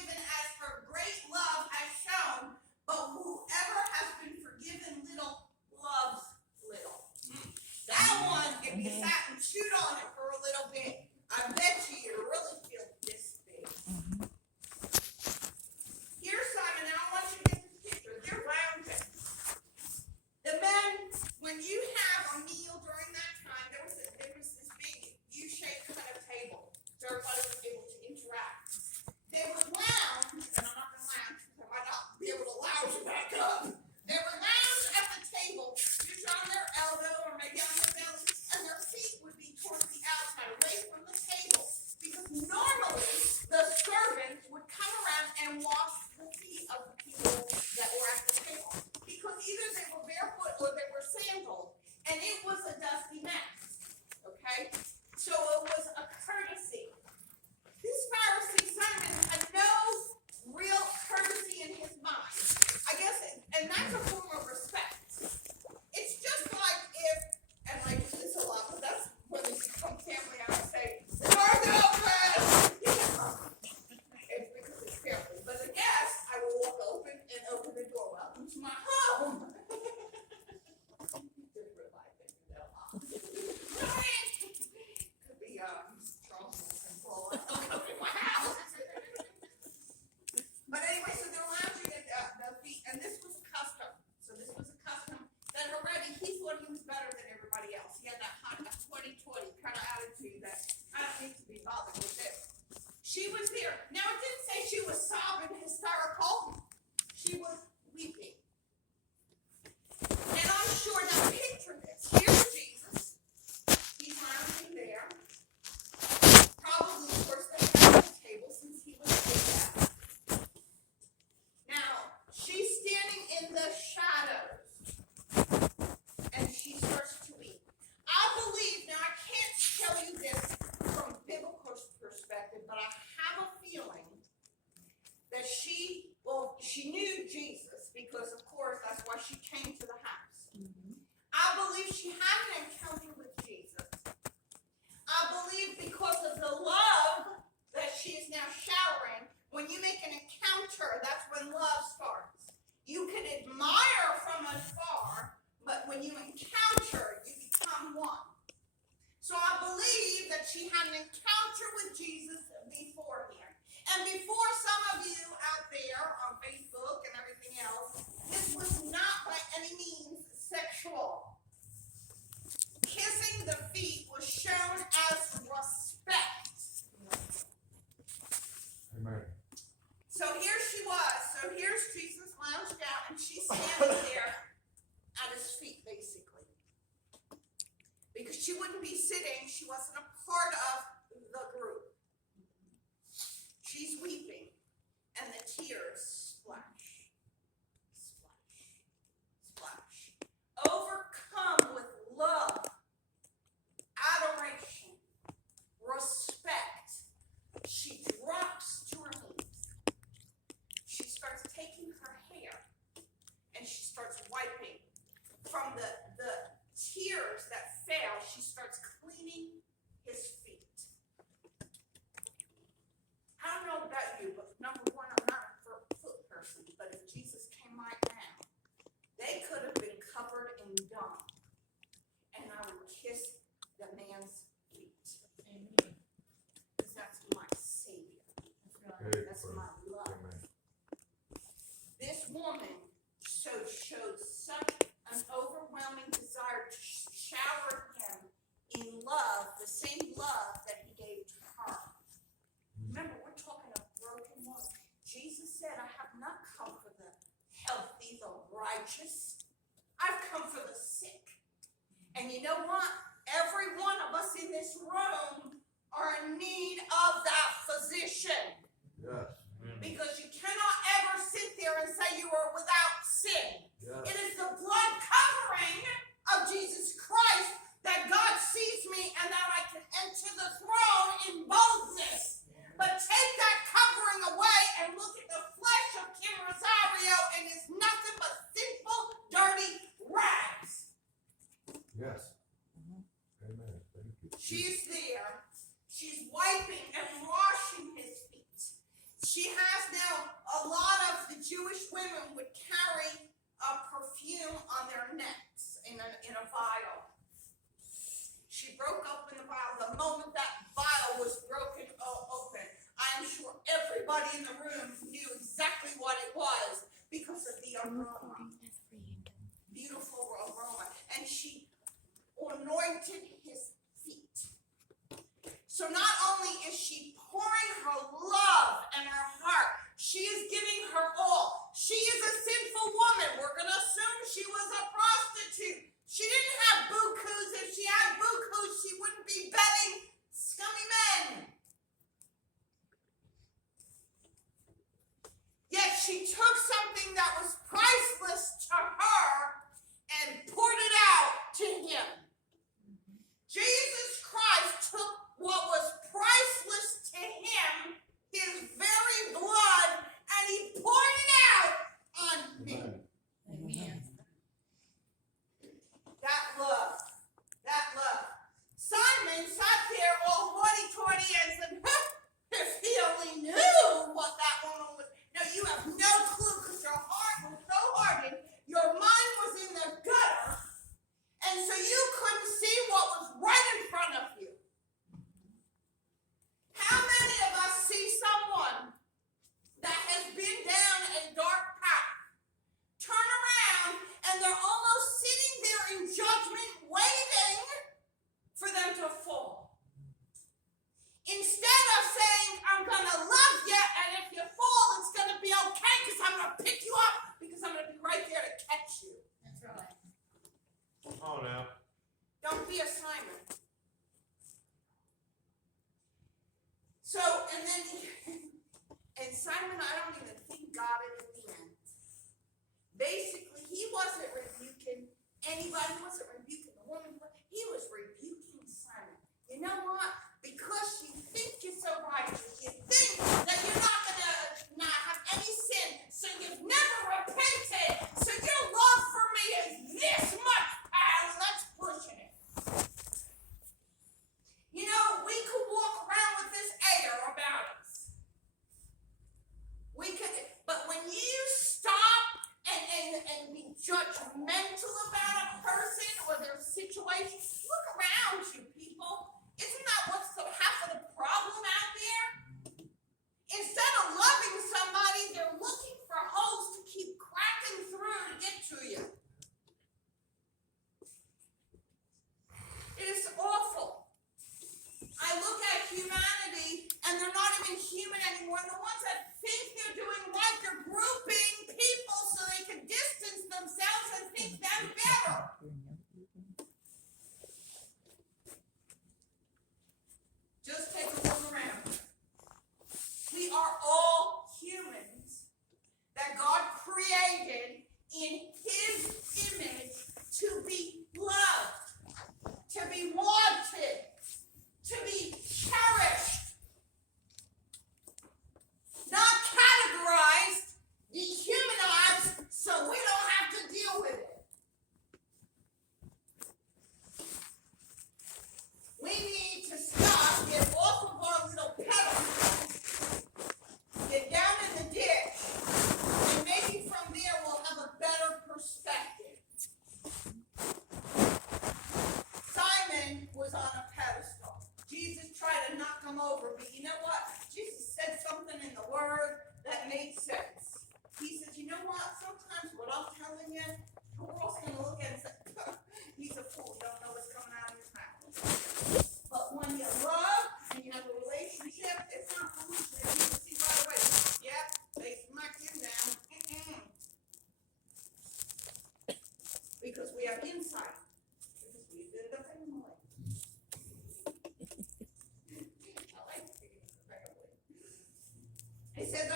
forgiven as her great love has shown, but whoever has been forgiven little loves little. That one, if you sat and chewed on it for a little bit, I bet you really feel this big. Here's Simon, and I want you to get this picture. They're lounging. The men, when you have a meal during that time, there was this big U-shaped kind of table, so everybody was able to interact. They would lounge, and I'm not going to lounge because I might not be able to lounge back up. They would lounge at the table, just on their elbow or maybe on their belly, and their feet would be towards the outside, away from the table. Because normally, the servants would come around and wash the feet of the people that were at the table. Because either they were barefoot or they were sandaled, and it was a dusty mess. Okay? So it was a courtesy. This Pharisee Simon had no real courtesy in his mind. I guess, and that's a form of respect. It's just like if, and I use this a lot, but that's when we become family, I would say, the door's open! It's because it's family. But a guest, I will walk open and open the door. Welcome to my home! Just realize that you know. Could be Charles and Paul. Welcome to my house! But anyway, so they're lounging at the feet, and this was a custom. So this was a custom that already he thought he was better than everybody else. He had that hot 20-20 kind of attitude that I don't need to be bothered with this. She was there. Now it didn't say she was sobbing hysterical. She was weeping. And I'm sure, now picture this. Here's Jesus. He's lounging there. Probably, of course, they had the table since he was there. Now, she's standing in the shadows, and she starts to weep. I believe, now I can't tell you this from a biblical perspective, but I have a feeling that she knew Jesus, because of course that's why she came to the house. I believe she had an encounter with Jesus. I believe because of the love that she is now showering. When you make an encounter, that's when love starts. You can admire from afar, but when you encounter, you become one. So I believe that she had an encounter with Jesus beforehand. And before some of you out there on Facebook and everything else, this was not by any means sexual. Kissing the feet was shown as respect. Amen. So here she was. So here's Jesus lounged out, and she's standing there at his feet, basically. Because she wouldn't be sitting. She wasn't a part of the group. She's weeping, and the tears splash, splash, splash. Overcome with love, adoration, respect, she drops to her knees. She starts taking her hair, and she starts wiping. From the tears that fell, she starts cleaning his feet. I don't know about you, but number one, I'm not a foot person, but if Jesus came right now, they could have been covered in dung, and I would kiss the man's feet. Amen. Because that's my Savior. That's my love. Amen. This woman showed such an overwhelming desire to shower him in love, the same love that he gave to her. Remember, we're talking a broken woman. Jesus said, I have not come for the healthy, the righteous. I've come for the sick. And you know what? Every one of us in this room are in need of that physician. Yes. Because you cannot ever sit there and say you are without sin. Yes. It is the blood covering of Jesus Christ that God sees me and that I can enter the throne in boldness. But take that covering away and look at the flesh of Kim Rosario, and it's nothing but sinful, dirty rags. Yes. Amen. Thank you. She's there. She's wiping and washing his feet. she has now, a lot of the Jewish women would carry a perfume on their necks in a vial. She broke open the vial. The moment that vial was broken open, I'm sure everybody in the room knew exactly what it was because of the aroma. Beautiful aroma. And she anointed his feet. So not only is she pouring her love and her heart, she is giving her all. She is a sinful woman. We're going to assume she was a prostitute. She didn't have bukus. If she had bukus, she wouldn't be bedding scummy men. Yet she took something that was priceless to her and poured it out to him. Jesus Christ took what was priceless to him, his very blood, and he poured it out on me. Amen. That love. Simon sat there all hoity-toity and said, if he only knew what that woman was. No, you have no clue because your heart was so hardened, your mind was in the gutter, and so you couldn't see what was right in front of you. How many of us see someone that has been down a dark path, turn around, and they're almost sitting there in judgment, waiting for them to fall? Instead of saying, I'm going to love you, and if you fall, it's going to be okay because I'm going to pick you up because I'm going to be right there to catch you. That's right. Oh, now. Don't be a Simon. So, and then, and Simon, I don't even think got it in the end. Basically, he wasn't rebuking anybody, he wasn't rebuking the woman, he was rebuking Simon. You know what? Because you think you're so righteous, you think that you're not going to not have any sin, so you've never repented, so your love for me is this much, pal, let's push it. You know, we could walk around with this air about us. We could, but when you stop and be judgmental about a person or their situation, look around you, people. Isn't that what's half of the problem out there? Instead of loving somebody, they're looking for holes to keep cracking through to get to you. It is awful. I look at humanity, and they're not even human anymore. The ones that think they're doing right, they're grouping people so they can distance themselves and think them better. Just take a look around. We are all humans that God created in his image to be loved, to be wanted, to be cherished, not categorized, dehumanized, so we don't have to deal with it. We need to stop, get off of our little pedestals, get down in the ditch, and maybe from there we'll have a better perspective. Simon was on a pedestal. Jesus tried to knock him over, but you know what? Jesus said something in the word that made sense. He says, you know what? Sometimes what I'm telling you, the world's going to look at it and say, he's a fool. You don't know what's coming out of his mouth. But when you love and you have a relationship, it's not foolishness. You can see right away. Yep, they smack him down. Because we have insight. Because we've been the family. I like to think of the family. He says,